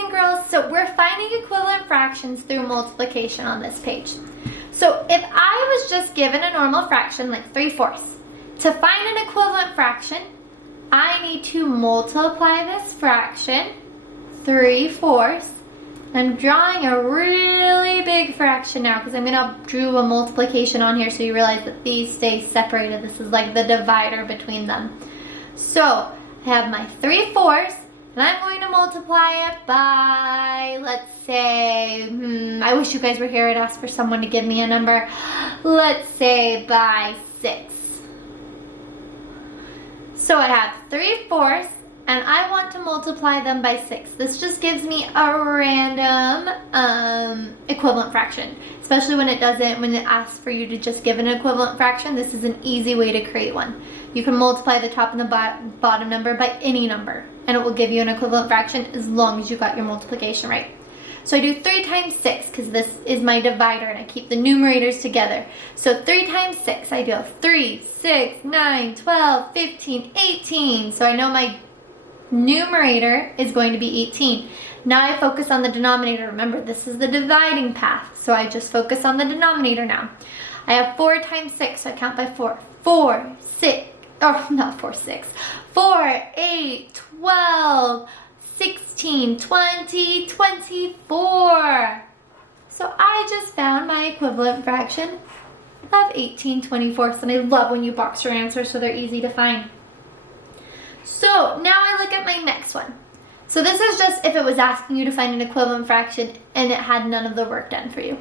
and girls, so we're finding equivalent fractions through multiplication on this page. So if I was just given a normal fraction like 3/4, to find an equivalent fraction, I need to multiply this fraction, 3/4. I'm drawing a really big fraction now because I'm going to draw a multiplication on here so you realize that these stay separated. This is like the divider between them. So I have my 3/4 and I'm going to multiply it by, let's say, I wish you guys were here. I'd ask for someone to give me a number. Let's say by 6. So I have 3/4 and I want to multiply them by 6. This just gives me a random equivalent fraction, especially when it asks for you to just give an equivalent fraction. This is an easy way to create one. You can multiply the top and the bottom number by any number, and it will give you an equivalent fraction as long as you got your multiplication right. So I do 3 times 6 because this is my divider and I keep the numerators together. So 3 times 6, I do 3, 6, 9, 12, 15, 18. So I know my numerator is going to be 18. Now I focus on the denominator. Remember, this is the dividing path, so I just focus on the denominator now. I have 4 times 6, so I count by 4. 4, 6, oh, not 4, 6. 4, 8, 12, 16, 20, 24. So I just found my equivalent fraction of 18/24, and I love when you box your answers so they're easy to find. So now I look at my next one. So this is just if it was asking you to find an equivalent fraction and it had none of the work done for you.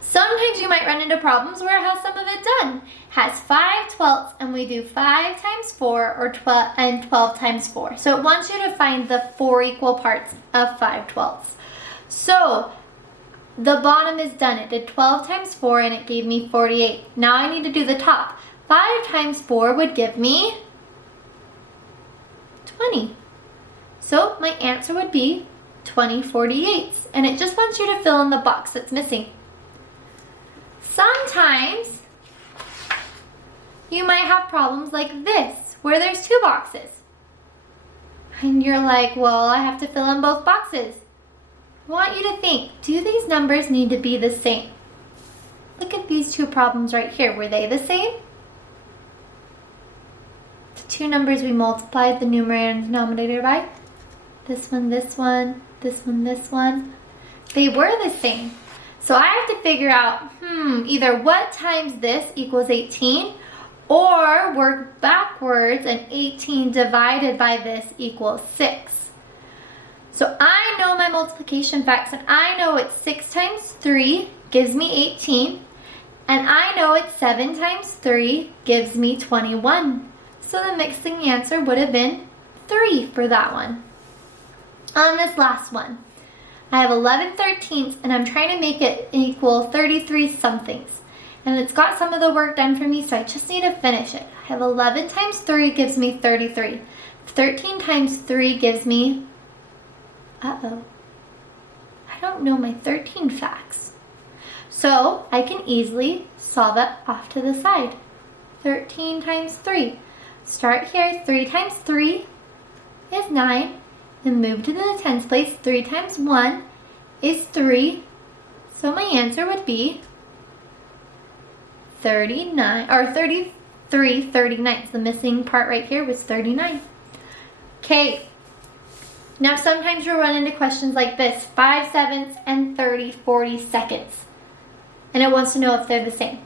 Sometimes you might run into problems where it has some of it done. It has 5/12 and we do 5 times 4 or 12 times 4. So it wants you to find the 4 equal parts of 5/12. So the bottom is done. It did 12 times 4 and it gave me 48. Now I need to do the top. 5 times 4 would give me 20. So my answer would be 20/48. And it just wants you to fill in the box that's missing. Sometimes you might have problems like this, where there's 2 boxes. And you're like, well, I have to fill in both boxes. I want you to think, do these numbers need to be the same? Look at these 2 problems right here. Were they the same? The 2 numbers we multiplied the numerator and denominator by. This one, this one, this one, this one. They were the same. So I have to figure out, either what times this equals 18 or work backwards and 18 divided by this equals 6. So I know my multiplication facts and I know it's 6 times 3 gives me 18 and I know it's 7 times 3 gives me 21. So the mixing answer would have been 3 for that one. On this last one, I have 11/13 and I'm trying to make it equal 33 somethings. And it's got some of the work done for me, so I just need to finish it. I have 11 times 3 gives me 33. 13 times 3 gives me, I don't know my 13 facts. So I can easily solve it off to the side. 13 times 3. Start here, 3 times 3 is 9. Then move to the tens place. 3 times 1 is 3. So my answer would be 39, or 33 39. The missing part right here was 39. Okay. Now sometimes you'll run into questions like this, 5/7 and 30/40 seconds. And it wants to know if they're the same.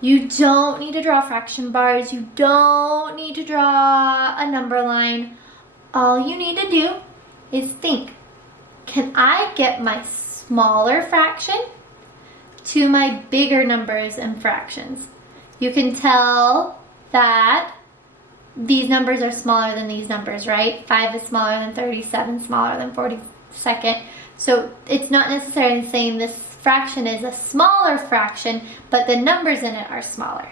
You don't need to draw fraction bars. You don't need to draw a number line. All you need to do is think, can I get my smaller fraction to my bigger numbers and fractions? You can tell that these numbers are smaller than these numbers, right? 5 is smaller than 37, smaller than 42nd. So it's not necessarily saying this fraction is a smaller fraction, but the numbers in it are smaller.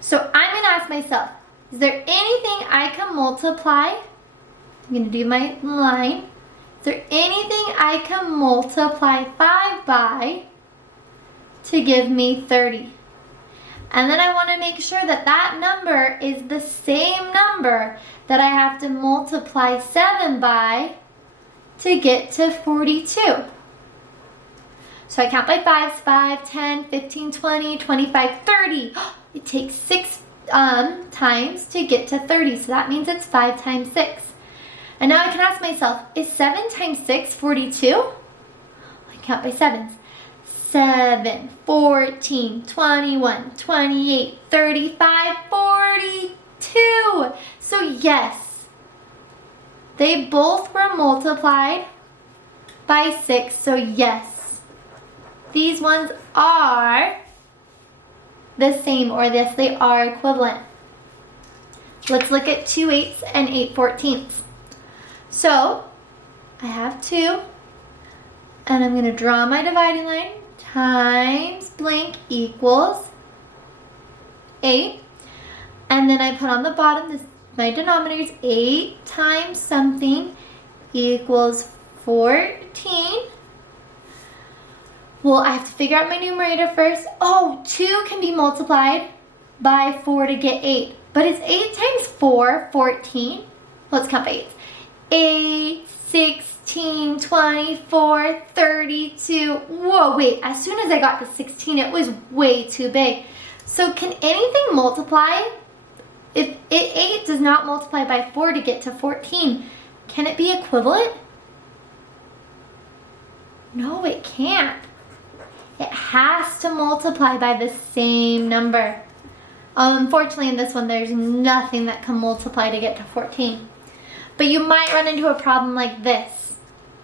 So I'm going to ask myself, is there anything I can multiply? I'm going to do my line. Is there anything I can multiply 5 by to give me 30? And then I want to make sure that that number is the same number that I have to multiply 7 by to get to 42. So I count by 5s, 5, 10, 15, 20, 25, 30. It takes 6 times to get to 30, so that means it's 5 times 6. And now I can ask myself, is 7 times 6 42? I count by 7s. 7, 14, 21, 28, 35, 42. So yes, they both were multiplied by 6. So yes, these ones are the same, or yes, they are equivalent. Let's look at 2 8s and 8 14ths. So I have 2, and I'm going to draw my dividing line. Times blank equals 8. And then I put on the bottom, this my denominator is 8 times something equals 14. Well, I have to figure out my numerator first. Oh, 2 can be multiplied by 4 to get 8. But is 8 times 4 14? Let's count by 8. 8, 16, 24, 32. Whoa, wait. As soon as I got to 16, it was way too big. So can anything multiply? If 8 does not multiply by 4 to get to 14, can it be equivalent? No, it can't. It has to multiply by the same number. Unfortunately, in this one, there's nothing that can multiply to get to 14. But you might run into a problem like this,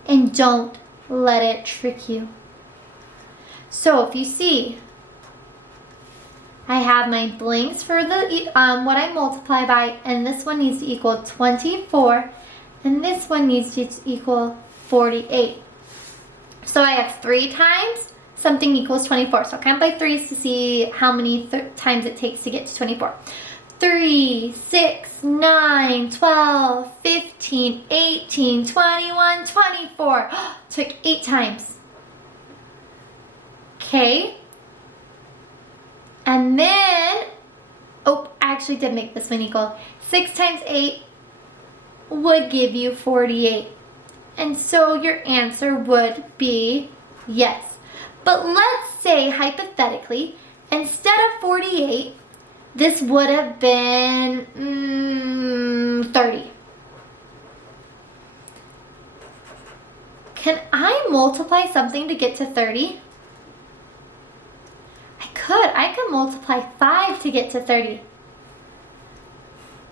and don't let it trick you. So if you see, I have my blanks for the what I multiply by, and this one needs to equal 24, and this one needs to equal 48. So I have 3 times something equals 24. So I'll count by 3s to see how many times it takes to get to 24. 3, 6, 9, 12, 15, 18, 21, 24. Took 8 times. Okay. And then, oh, I actually did make this one equal. 6 times 8 would give you 48. And so your answer would be yes. But let's say, hypothetically, instead of 48, this would have been 30. Can I multiply something to get to 30? I could multiply 5 to get to 30.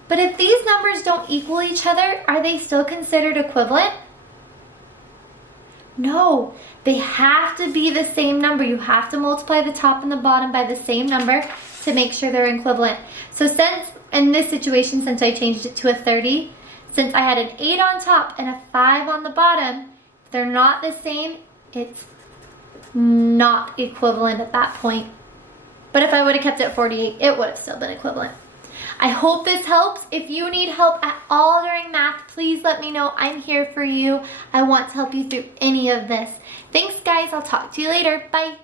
But if these numbers don't equal each other, are they still considered equivalent? No, they have to be the same number. You have to multiply the top and the bottom by the same number to make sure they're equivalent. So since, in this situation, since I changed it to a 30, since I had an 8 on top and a 5 on the bottom, if they're not the same, it's not equivalent at that point. But if I would have kept it at 48, it would have still been equivalent. I hope this helps. If you need help at all during math, please let me know. I'm here for you. I want to help you through any of this. Thanks, guys. I'll talk to you later. Bye.